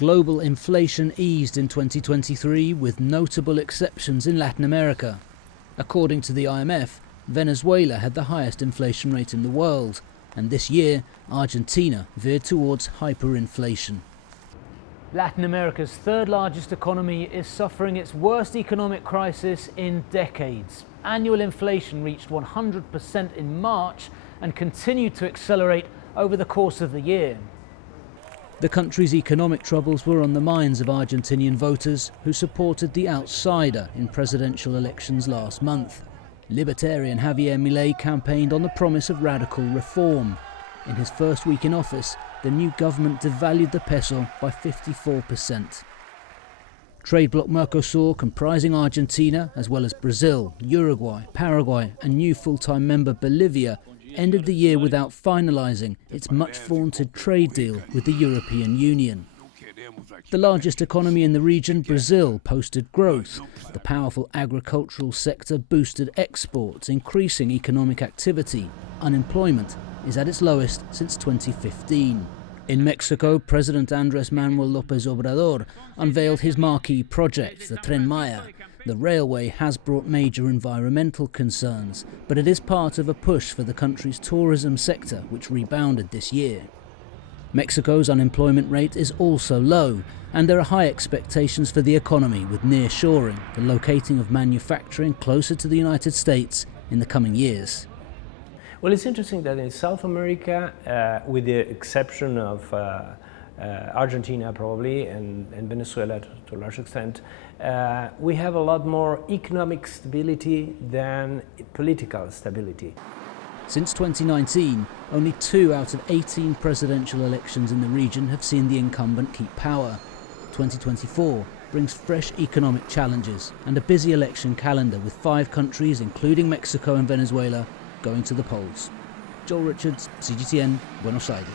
Global inflation eased in 2023 with notable exceptions in Latin America. According to the IMF, Venezuela had the highest inflation rate in the world, and this year Argentina veered towards hyperinflation. Latin America's third largest economy is suffering its worst economic crisis in decades. Annual inflation reached 100% in March and continued to accelerate over the course of the year. The country's economic troubles were on the minds of Argentinian voters who supported the outsider in presidential elections last month. Libertarian Javier Milei campaigned on the promise of radical reform. In his first week in office, the new government devalued the peso by 54%. Trade bloc Mercosur, comprising Argentina as well as Brazil, Uruguay, Paraguay and new full-time member Bolivia, ended the year without finalising its much-vaunted trade deal with the European Union. The largest economy in the region, Brazil, posted growth. The powerful agricultural sector boosted exports, increasing economic activity. Unemployment is at its lowest since 2015. In Mexico, President Andrés Manuel López Obrador unveiled his marquee project, the Tren Maya. The railway has brought major environmental concerns, but it is part of a push for the country's tourism sector, which rebounded this year. Mexico's unemployment rate is also low, and there are high expectations for the economy with nearshoring, the locating of manufacturing closer to the United States in the coming years. Well, it's interesting that in South America, with the exception of Argentina probably and Venezuela to a large extent, we have a lot more economic stability than political stability. Since 2019, only 2 out of 18 presidential elections in the region have seen the incumbent keep power. 2024 brings fresh economic challenges and a busy election calendar with 5 countries, including Mexico and Venezuela, going to the polls. Joel Richards, CGTN, Buenos Aires.